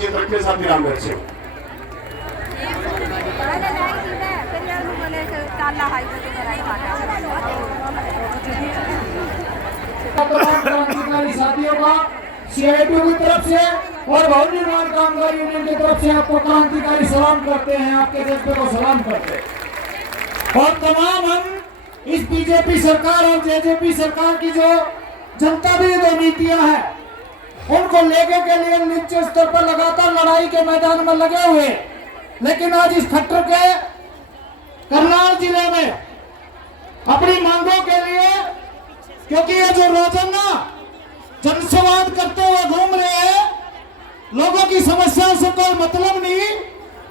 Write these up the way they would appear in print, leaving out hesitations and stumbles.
बातचीत रखने साथी रामवीर सिंह। क्रांतिकारी साथियों का सीआईटी की तरफ से और भवन निर्माण कामगार यूनियन की तरफ से आपको क्रांतिकारी सलाम करते हैं, आपके जज्बे को सलाम करते हैं। और तमाम हम इस बीजेपी सरकार और जेजेपी सरकार की जो जनता विरोधी नीतियां हैं उनको लेके के लिए निचले स्तर पर लगातार लड़ाई के मैदान में लगे हुए, लेकिन आज इस खट्टर के करनाल जिले में अपनी मांगों के लिए, क्योंकि ये जो रोजाना जनसंवाद करते हुए घूम रहे हैं, लोगों की समस्याओं से कोई मतलब नहीं,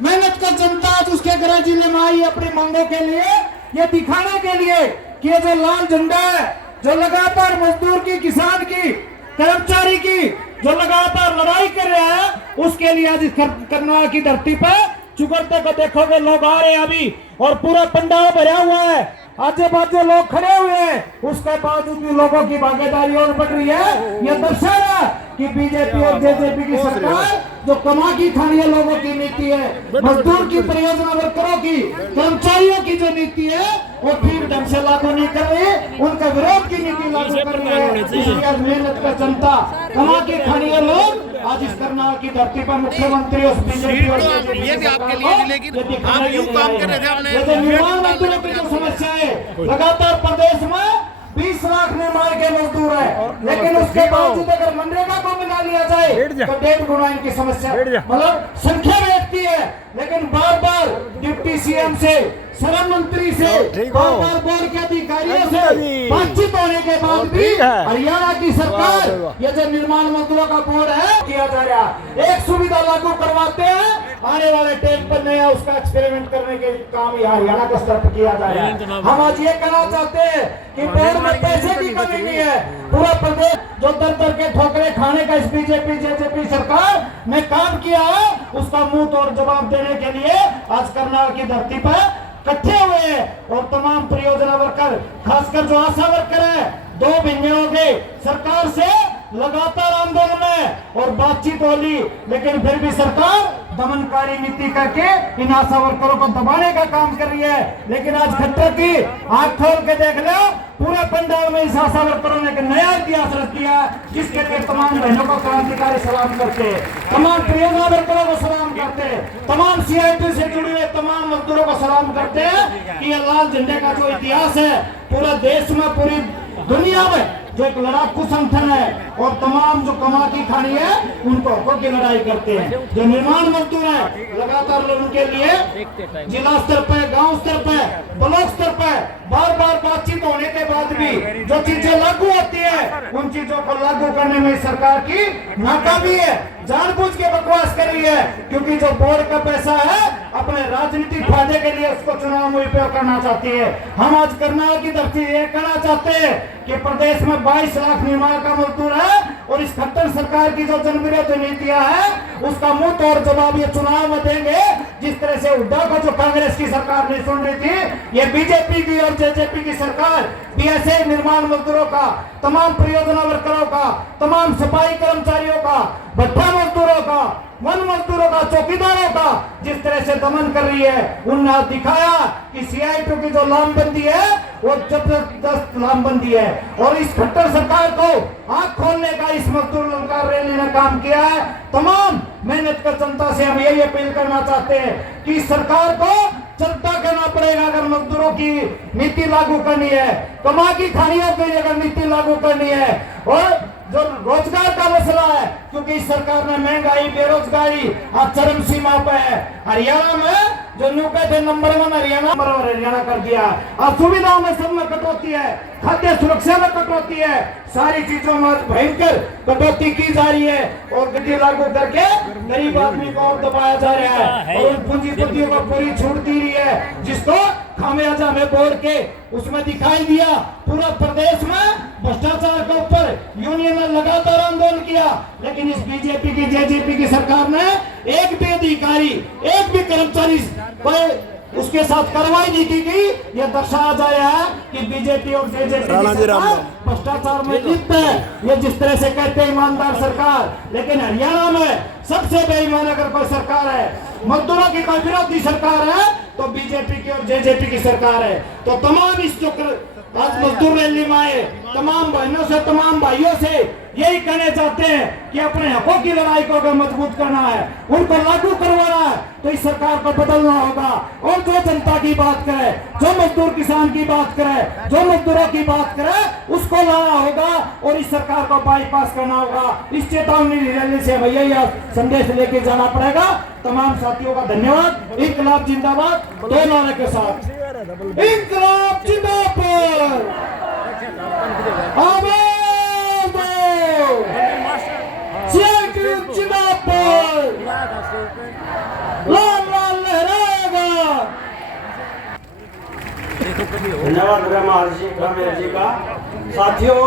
मेहनत कर जनता आज उसके गृह जिले में आई अपनी मांगों के लिए, ये दिखाने के लिए कि ये जो लाल झंडा है, जो लगातार मजदूर की, किसान की, कर्मचारी की जो लगातार लड़ाई कर रहे हैं, उसके लिए आज करनाल की धरती पर चुकरते को देखोगे लोग आ रहे हैं अभी, और पूरा पंडाल भरा हुआ है, आजे बाजे लोग खड़े हुए हैं, उसके बावजूद भी लोगों की भागीदारी और बढ़ रही है। यह दर्शा रहा कि बीजेपी और जेजेपी की सरकार जो कमा की खानी लोगों की नीति है, मजदूर की, परियोजना वर्करों की, कर्मचारियों की जो नीति है वो ठीक ढंग से लागू नहीं कर रही, उनका विरोध की नीति लागू कर रही है। इसलिए आज मेहनत का जनता, कमा की खानी लोग आज इस करनाल की धरती पर मुख्यमंत्री और बीजेपी और ये भी आपके लिए, लेकिन आप यूं काम कर रहे थे, अपने निर्माण मजदूरों की जो समस्या है, लगातार प्रदेश में 20 लाख निर्माण के मजदूर है, लेकिन उसके बावजूद अगर मनरेगा को मिला लिया जाए तो 1.5 गुना इनकी समस्या मतलब संख्या बढ़ती है, लेकिन बार बार डिप्टी सीएम से, श्रम मंत्री से, बार बार बोर्ड के अधिकारियों से बातचीत होने के बाद भी हरियाणा की सरकार ये जो निर्माण मजदूरों का बोर्ड है किया जा रहा है, एक सुविधा लागू करवाते हैं, आने वाले टाइम पर नया उसका एक्सपेरिमेंट करने के काम हरियाणा के स्तर पर किया जा रहा है। हम आज ये कहना चाहते हैं कि बोर्ड में पैसे की कमी नहीं है, पूरा प्रदेश जो दर दर के ठोकरे खाने का इस बीजेपी जेजेपी सरकार ने काम किया है, उसका मुंह तोड़ जवाब देने के लिए आज करनाल की धरती पर इकट्ठे हुए हैं। और तमाम परियोजना वर्कर, खासकर जो आशा वर्कर है, 2 महीने हो गए सरकार से लगातार आंदोलन है और बातचीत हो ली, लेकिन फिर भी सरकार दमनकारी नीति करके इन आशा वर्करों को दबाने का काम कर रही है। लेकिन आज खट्टर की आंख खोल के देख लो, पूरे पंजाब में इस आशा वर्करों ने एक नया इतिहास रच दिया, जिसके लिए तमाम बहनों को क्रांतिकारी सलाम करते हैं, तमाम परियोजना वर्करों को सलाम करते हैं, तमाम सीआईटी से जुड़े हुए तमाम मजदूरों को सलाम करते हैं कि ये लाल झंडे का जो इतिहास है पूरे देश में, पूरी दुनिया में जो एक लड़ाकू संगठन है और तमाम जो कमा की खानी है उनको हकों की लड़ाई करते हैं। जो निर्माण मजदूर है लगातार उनके लिए जिला स्तर पर, गांव स्तर पर, ब्लॉक स्तर पर बार बार बातचीत होने के बाद भी जो चीजें लागू होती है उन चीजों को लागू करने में सरकार की नाकामी है, जानबूझ के बकवास कर रही है, क्योंकि जो बोर्ड का पैसा है अपने राजनीतिक फायदे के लिए उसको चुनाव में उपयोग करना चाहती है। हम आज करनाल की धरती ये कहना चाहते हैं कि प्रदेश में 22 लाख निर्माण का मजदूर है और इस खट्टर सरकार की जो जनविरोधी नीतियां है उसका मुंह तोड़ जवाब ये चुनाव में देंगे। जिस तरह से हुड्डा को जो कांग्रेस की सरकार नहीं सुन रही थी, ये बीजेपी की और जेजेपी की सरकार भी ऐसे निर्माण मजदूरों का, तमाम परियोजना वर्करों का, तमाम सफाई कर्मचारियों का, भट्टा मजदूरों का, वन मजदूरों का, चौकीदारों का जिस तरह से दमन कर रही है, उन्होंने दिखाया कि सीआईटी की जो लामबंदी है वो जबरदस्त लामबंदी है। और इस खट्टर सरकार को आंख खोलने का इस मजदूर ललकार रैली ने काम किया है। तमाम मेहनत कर जनता से हम यही अपील करना चाहते हैं कि सरकार को चलता करना पड़ेगा अगर मजदूरों की नीति लागू करनी है, कमा की खानियों के लिए अगर नीति लागू करनी है, और जो रोजगार का मसला है, क्योंकि इस सरकार ने महंगाई, बेरोजगारी आज चरम सीमा पर है। हरियाणा में जो न्यूके थे नंबर 1 हरियाणा कर दिया। अब सुविधाओं में सब में कटौती है, खाद्य सुरक्षा में कटौती है, सारी चीजों में भयंकर कटौती की जा रही है और गति लागू करके गरीब आदमी को और दबाया जा रहा है और उन पूंजीपतियों को पूरी छूट दी रही है, जिसको खामियाजा में बोर्ड के उसमें दिखाई दिया। पूरा प्रदेश में भ्रष्टाचार के ऊपर यूनियन ने लगातार आंदोलन किया, लेकिन इस बीजेपी की जेजेपी की सरकार ने एक भी अधिकारी, एक भी कर्मचारी कोई उसके साथ कार्रवाई नहीं की गई, यह दर्शाया जाया है कि बीजेपी और जेजेपी भ्रष्टाचार में लिप्त है। ये जिस तरह से कहते हैं ईमानदार सरकार, लेकिन हरियाणा में सबसे बेईमान अगर कोई सरकार है, मजदूरों की कोई विरोधी सरकार है, तो बीजेपी की और जेजेपी की सरकार है। तो तमाम इस जो आज मजदूर रैली में आए तमाम बहनों से, तमाम भाइयों से यही कहना चाहते हैं कि अपने हकों की लड़ाई को अगर मजबूत करना है, उनको लागू करवाना है, तो इस सरकार को बदलना होगा। और जो जनता की बात करे, जो मजदूर किसान की बात करे, जो मजदूरों की बात करे, उसको लाना होगा और इस सरकार को बाईपास करना होगा। इस चेतावनी रैली से भैया यह संदेश लेके जाना पड़ेगा। तमाम साथियों का धन्यवाद। इंकलाब जिंदाबाद, दो नारे के साथ इंकलाब जिंदाबाद, आवाज दो, सीआईटी जिंदाबाद, लाल लाल लहराएगा। धन्यवाद रमेश जी का। साथियों,